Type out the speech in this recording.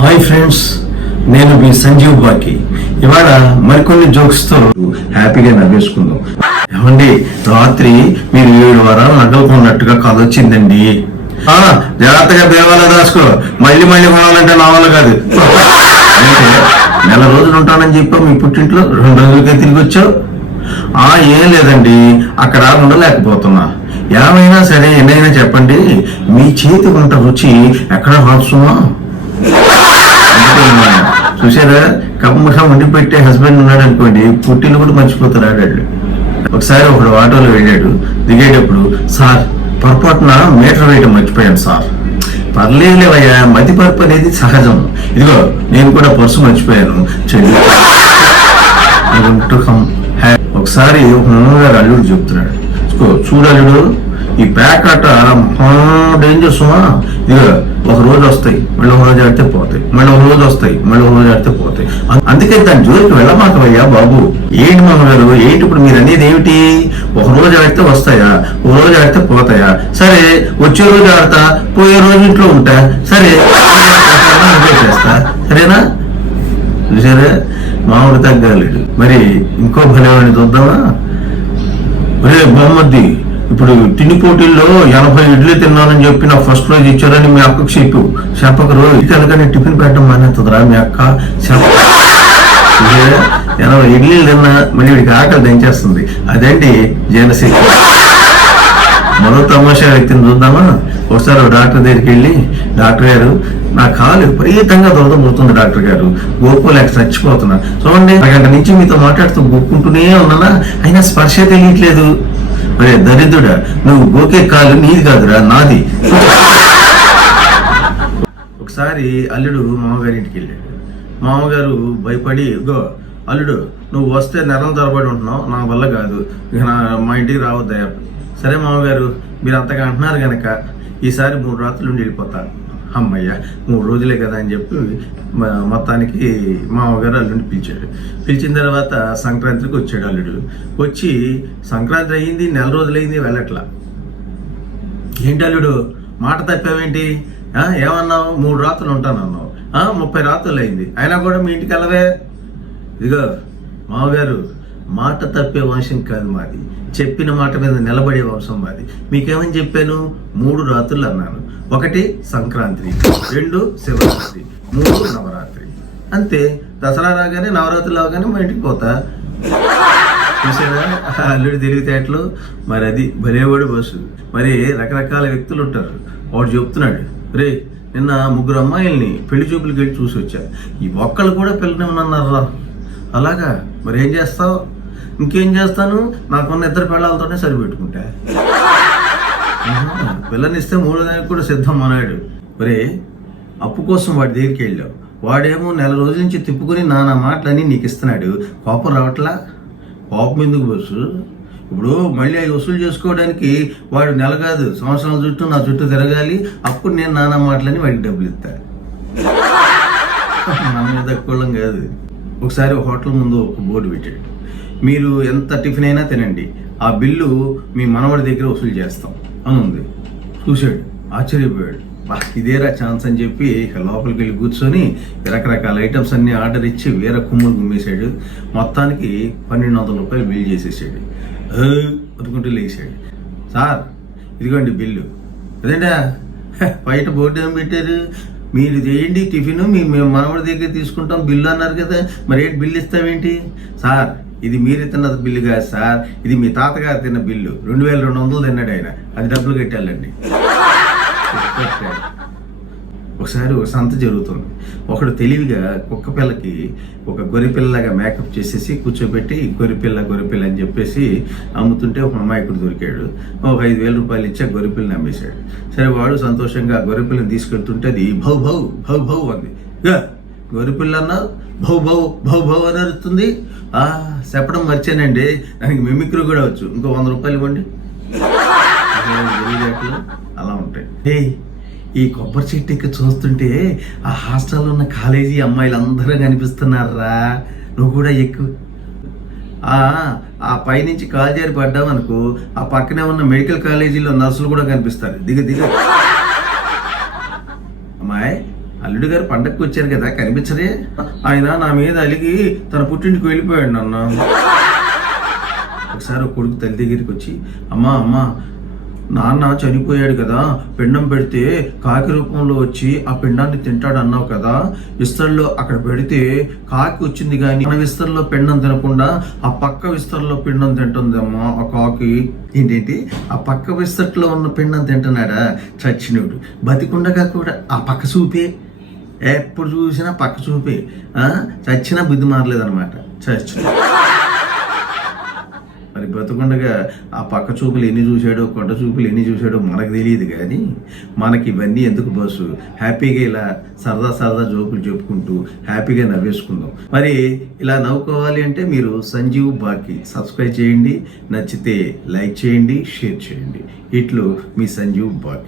Hi friends నేను మీ సంజీవ్ బాకి. ఇవాళ మరికొన్ని జోక్స్తో హ్యాపీగా నవ్వేసుకుందాం. ఏమండి రాత్రి మీరు ఏడు వారాలు నగలుకున్నట్టుగా కథ వచ్చిందండి. జాగ్రత్తగా దేవాలయం దాసుకో మళ్ళీ మళ్ళీ కొనాలంటే నా వల్ల కాదు. అంటే నెల రోజులు ఉంటానని చెప్పా మీ పుట్టింట్లో రెండు రోజులకే తిరిగి వచ్చావు? ఆ ఏం లేదండి అక్కడ ఉండలేకపోతున్నా. ఏమైనా సరే ఎన్నైనా చెప్పండి. మీ చేతి వంట రుచి ఎక్కడ రాసుమా చూసారా కమ్మగా వండి పెట్టే హస్బెండ్ ఉన్నాడు అనుకోండి పుట్టిల్లు కూడా మర్చిపోతున్నాడు ఒకసారి ఒకడు ఆటోలో వెళ్ళాడు దిగేటప్పుడు సార్ పొరపాటున మీటర్ వేయటం మర్చిపోయాను సార్. పర్లేదులేవయ్యా మతి పరుపు అనేది సహజం. ఇదిగో నేను కూడా పర్సు మర్చిపోయాను చెల్లి. ఒకసారి ఒక అల్లుడు చెప్తున్నాడు. చూడల్లుడు ఈ ప్యాక్ అట డేంజర్ సుమా ఇక ఒక రోజు వస్తాయి మళ్ళీ ఒక రోజు ఆడితే పోతాయి మళ్ళీ ఒక రోజు వస్తాయి మళ్ళీ ఒక రోజు ఆడితే పోతాయి. అందుకే దాని జోలికి వెళ్ళమాకవయ్యా బాబు. ఏంటి మామగారు ఏంటి ఇప్పుడు మీరు అనేది ఏమిటి? ఒక రోజు ఆడితే వస్తాయా? ఒక రోజు ఆడితే పోతాయా? సరే వచ్చే రోజు ఆడతా పోయే రోజు ఇంట్లో ఉంటా. సరే అదే చేస్తా. సరేనా? చూసారా మామిడి తగ్గలేడు మరి ఇంకో భలేవాడిని చూద్దామా? ఒరే బొమ్మద్ది. ఇప్పుడు తిండి పోటీల్లో ఎనభై ఇడ్లీ తిన్నానని చెప్పి నా ఫస్ట్ రోజు ఇచ్చారని మీ అక్కకు చెప్పు చెప్పకరు కనుకనే టిఫిన్ పెట్టడం మానేస్తుందిరా మీ అక్క. ఎనభై ఇడ్లీలు తిన్నా మళ్ళీ వీడికి ఆకలి దంచేస్తుంది. అదేంటి జనశక్తి మరో తమాషా వ్యక్తిని చూద్దామా? ఒకసారి డాక్టర్ దగ్గరికి వెళ్ళి డాక్టర్ గారు నా కాలు విపరీతంగా దొరదబోతుంది డాక్టర్ గారు. గోపులేక చచ్చిపోతున్నా. చూడండి గంట నుంచి మీతో మాట్లాడుతూ గోక్కుంటూనే ఉన్నానా? అయినా స్పర్శ తెలియట్లేదు. అరే దరిద్రుడా నువ్వు గోకే కాలు నీది కాదురా నాది. ఒకసారి అల్లుడు మామగారి ఇంటికి వెళ్ళాడు. మామగారు భయపడి గో అల్లుడు నువ్వు వస్తే నెలం తరబడి ఉంటున్నావు నా వల్ల కాదు. నా మా ఇంటికి రావద్దయ్యా. సరే మామగారు మీరు అంతగా అంటున్నారు కనుక ఈసారి మూడు రాత్రులు ఉండి వెళ్ళిపోతాను. అమ్మయ్య మూడు రోజులే కదా అని చెప్పి మొత్తానికి మామగారు అల్లుడిని పిలిచాడు. పిలిచిన తర్వాత సంక్రాంతికి వచ్చాడు అల్లుడు. వచ్చి సంక్రాంతి అయ్యింది నెల రోజులైంది వెళ్ళట్లా. ఏంటి అల్లుడు మాట తప్పావేంటి? ఏమన్నావు? మూడు రాత్రులు ఉంటాను అన్నావు. ముప్పై రాత్రులు అయింది అయినా కూడా మీ ఇంటికి వెళ్ళవే? ఇదిగో మామగారు మాట తప్పే వంశం కాదు మాది. చెప్పిన మాట మీద నిలబడే వంశం మాది. మీకేమని చెప్పాను? మూడు రాత్రులు అన్నాను. ఒకటి సంక్రాంతి రెండు శివరాత్రి మూడు నవరాత్రి. అంతే. దసరా రాగానే నవరాత్రులు అవగానే మా ఇంటికి పోతా. చూసారా అల్లుడు తెలివితేటలు. మరి అది భలేవాడు బస్సు. మరి రకరకాల వ్యక్తులు ఉంటారు. వాడు చెప్తున్నాడు రే నిన్న ముగ్గురు అమ్మాయిల్ని పెళ్ళి చూపులకి వెళ్ళి చూసి వచ్చా ఈ ఒక్కళ్ళు కూడా పిల్లనివ్వనన్నారా అలాగా? మరి ఏం చేస్తావు? ఇంకేం చేస్తాను? నాకున్న ఇద్దరు పిల్లలతోనే సరిపెట్టుకుంటా. పిల్లనిస్తే మూడో దానికి కూడా సిద్ధం అన్నాడు ఒరే అప్పు కోసం వాడి దగ్గరికి వెళ్ళావు. వాడేమో నెల రోజుల నుంచి తిప్పుకొని నానా మాటలని నీకు ఇస్తున్నాడు. కోపం రావట్లా? కోపం ఎందుకు బస్సు ఇప్పుడు మళ్ళీ అవి వసూలు చేసుకోవడానికి వాడు నెల కాదు సంవత్సరాల చుట్టూ నా చుట్టూ తిరగాలి. అప్పుడు నేను నానా మాటలని వాడికి డబ్బులు ఇస్తా. మన మీద కాదు. ఒకసారి హోటల్ ముందు ఒక బోర్డు పెట్టాడు. మీరు ఎంత టిఫిన్ అయినా తినండి. ఆ బిల్లు మీ మనవడి దగ్గర వసూలు చేస్తాం. అని ఉంది చూశాడు. ఆశ్చర్యపోయాడు. ఇదేరా ఛాన్స్ అని చెప్పి ఇక లోపలికి వెళ్ళి కూర్చొని రకరకాల ఐటమ్స్ అన్ని ఆర్డర్ ఇచ్చి వేరే కుమ్ములు గుమ్మేశాడు. మొత్తానికి పన్నెండు వందల రూపాయలు బిల్ చేసేసాడు. అనుకుంటూ లేచాడు. సార్ ఇదిగోండి బిల్లు. అదేంటా? బయట బోర్డు ఏం పెట్టారు? మీరు చేయండి టిఫిన్ మీ మేము మనవడి దగ్గర తీసుకుంటాం బిల్లు అన్నారు కదా. మరి ఏంటి బిల్లు ఇస్తామేంటి సార్ ఇది మీరు తిన్న బిల్లు కాదు సార్. ఇది మీ తాతగారు తిన్న బిల్లు. రెండు వేల రెండు వందలు తిన్నాడు ఆయన. అది డబ్బులు కట్టాలండి. ఒకసారి ఒక సంత జరుగుతుంది. ఒకడు తెలివిగా కుక్క పిల్లకి ఒక గొరిపిల్లగా మేకప్ చేసేసి కూర్చోబెట్టి గొరిపిల్ల గొరిపిల్ల అని చెప్పేసి అమ్ముతుంటే ఒక అమాయకుడు దొరికాడు. ఒక ఐదు వేల రూపాయలు ఇచ్చి ఆ గొరిపిల్లని అమ్మేశాడు. సరే వాడు సంతోషంగా ఆ తీసుకెళ్తుంటే అది భౌ భౌ భౌ భౌ అంది. "గా, అన్నా భౌ భౌ భౌ భౌ అని అరుస్తుంది. ఆ చెప్పడం మర్చానండి దానికి మిమిక్రీ కూడా వచ్చు. ఇంకో వంద రూపాయలు ఇవ్వండి. అలా ఉంటాయి. ఏ ఈ కొబ్బరి చెట్టు ఎక్కి చూస్తుంటే ఆ హాస్టల్లో ఉన్న కాలేజీ అమ్మాయిలు అందరూ కనిపిస్తున్నారా నువ్వు కూడా ఎక్కువ ఆ పైనుంచి కాలు జారి పడ్డామనుకో ఆ పక్కనే ఉన్న మెడికల్ కాలేజీలో నర్సులు కూడా కనిపిస్తారు. దిగ దిగ. అమ్మాయి అల్లుడు గారు పండగకి వచ్చారు కదా కనిపించరే? ఆయన నా మీద అలిగి తన పుట్టింటికి వెళ్ళిపోయాడు నాన్న. ఒకసారి ఒక కొడుకు తల్లి దగ్గరికి వచ్చి అమ్మా అమ్మా నాన్న చనిపోయాడు కదా పిండం పెడితే కాకి రూపంలో వచ్చి ఆ పిండాన్ని తింటాడు అన్నావు కదా విస్తరలో అక్కడ పెడితే కాకి వచ్చింది కానీ మన విస్తరలో పిండం తినకుండా ఆ పక్క విస్తరలో పిండం తింటుందమ్మా ఆ కాకి. ఏంటేంటి ఆ పక్క విస్తట్లో ఉన్న పిండం తింటున్నాడా చచ్చినోడు. బతికుండగా కూడా ఆ పక్క చూపే ఎప్పుడు చూసినా పక్క చూపే. చచ్చినా బుద్ధి మారలేదన్నమాట. చచ్చు. మరి బ్రతకుండగా ఆ పక్క చూపులు ఎన్ని చూశాడో కొండ చూపులు ఎన్ని చూశాడో మనకు తెలియదు కానీ మనకి ఇవన్నీ ఎందుకు బస్సు? హ్యాపీగా ఇలా సరదా సరదా జోకులు చెప్పుకుంటూ హ్యాపీగా నవ్వేసుకుందాం. మరి ఇలా నవ్వుకోవాలి అంటే మీరు సంజీవ్ బాకి సబ్స్క్రైబ్ చేయండి నచ్చితే లైక్ చేయండి షేర్ చేయండి. ఇట్లు మీ సంజీవ్ బాకి.